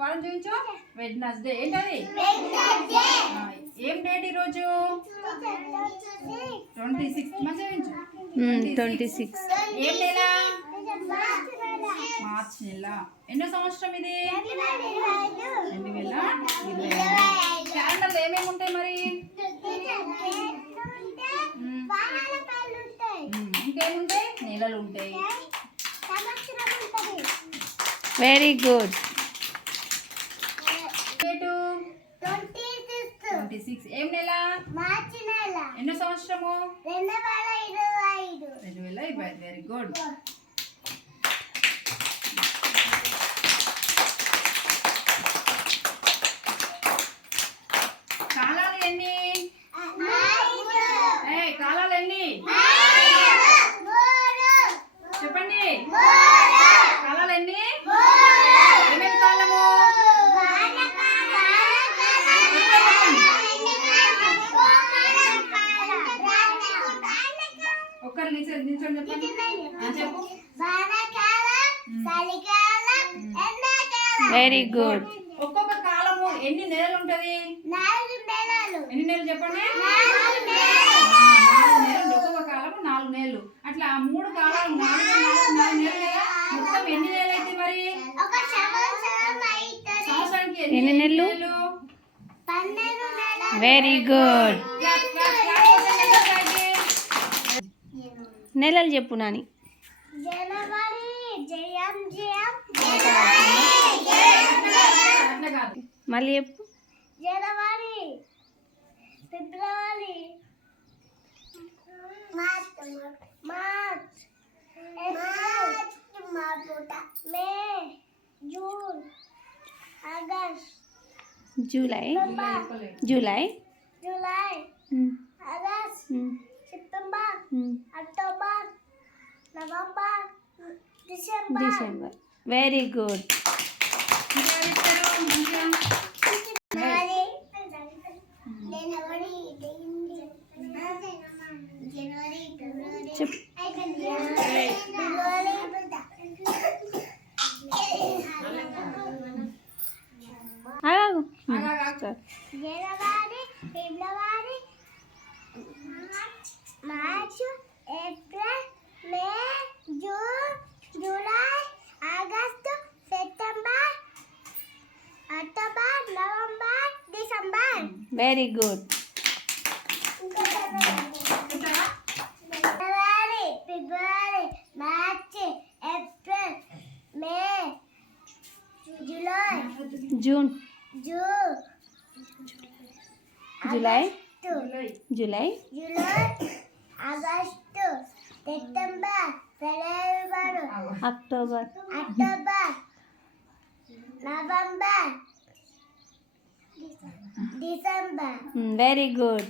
వారం చూపించు. వెడ్నెస్డే. ఏంటది? ఏం డేట్ ఈరోజు? 26. మంచిగా చూపించు. 26. ఏం నెల? మార్చ్ నెల. ఎన్నో సంవత్సరం ఇది? 2025. క్యాలెండర్లో ఏమేమి ఉంటాయి మరి? ఇంకేముంటాయి? నెలలు ఉంటాయి. Very good. 26. ఏం నెల? మార్చి నెల. ఎన్నో సంవత్సరము? 2025. 2025. Very good. కాలాలు ఎన్ని? కాలాలు ఎన్ని చెప్పండి. కాలాలు ఎన్ని? ఏమేమి కాలము? ఒక్కరు నిల్చొని చెప్పండి. చెప్పు. Very good. ఒక్కొక్క కాలము ఎన్ని నెలలు ఉంటది? 4 నెలలు. ఎన్ని నెలలు చెప్పండి? 4 నెలలు. 4 నెలలు. ఒక్కొక్క కాలము 4 నెలలు. అట్లా 3 కాలాలు 4 నెలలు కదా. మొత్తం ఎన్ని నెలలు అయితే మరి? ఒక సంవత్సరం అవుతుంది. సంవత్సరానికి ఎన్ని నెలలు? 12 నెలలు. Very good. నెలలు చెప్పు నాని. జనవరి జయం జయం. మళ్ళీ చెప్పు. జనవరి ఫిబ్రవరి March May June August July July August September October November December. Very good. చెప్పు. ఆగు. జనవరి ఫిబ్రవరి March April May June July August September October November December. Very good. జనవరి ఫిబ్రవరి March April May July June July July August September ఫిబ్రవరి October November December. Very good.